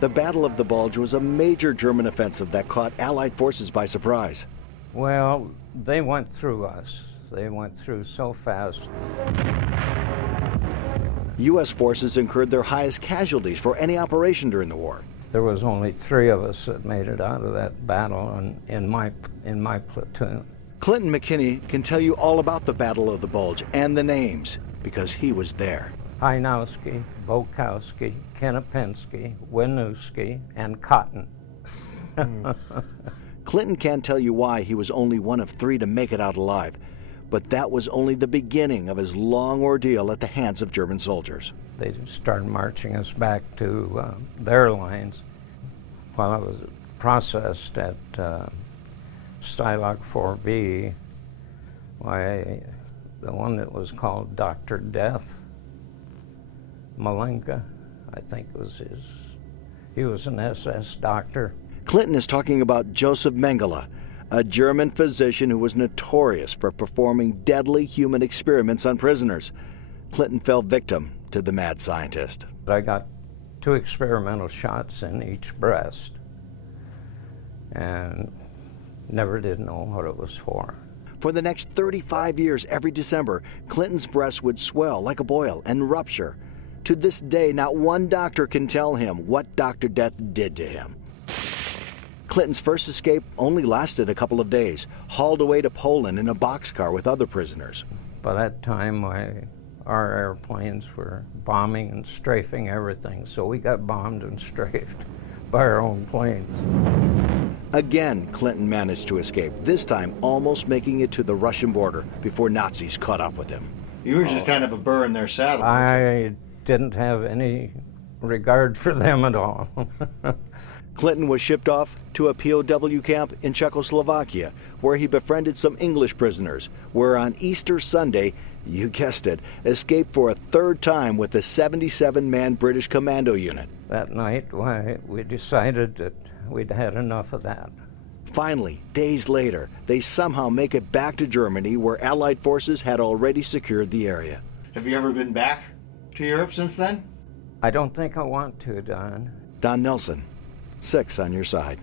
The Battle of the Bulge was a major German offensive that caught Allied forces by surprise. Well, they went through us. They went through so fast. U.S. forces incurred their highest casualties for any operation during the war. There was only 3 of us that made it out of that battle in my platoon. Clinton McKinney can tell you all about the Battle of the Bulge and the names because he was there. Hajnowski, Bokowski, Kenopinski, Winooski, and Cotton. Clinton can't tell you why he was only one of 3 to make it out alive, but that was only the beginning of his long ordeal at the hands of German soldiers. They started marching us back to their lines. While I was processed at Stalag 4B, why, the one that was called Dr. Death, Malenka, I think was he was an SS doctor. Clinton is talking about Joseph Mengele, a German physician who was notorious for performing deadly human experiments on prisoners. Clinton fell victim to the mad scientist. I got 2 experimental shots in each breast and never did know what it was for. For the next 35 years, every December, Clinton's breast would swell like a boil and rupture. To this day, not one doctor can tell him what Dr. Death did to him. Clinton's first escape only lasted a couple of days, hauled away to Poland in a boxcar with other prisoners. By that time, our airplanes were bombing and strafing everything, so we got bombed and strafed by our own planes. Again, Clinton managed to escape, this time almost making it to the Russian border before Nazis caught up with him. You were just kind of a burr in their saddle. I didn't have any regard for them at all. Clinton was shipped off to a POW camp in Czechoslovakia, where he befriended some English prisoners, where on Easter Sunday, you guessed it, escaped for a 3rd time with the 77-man British commando unit. That night, we decided that we'd had enough of that. Finally, days later, they somehow make it back to Germany, where Allied forces had already secured the area. Have you ever been back to Europe since then? I don't think I want to, Don. Don Nelson, 6 on your side.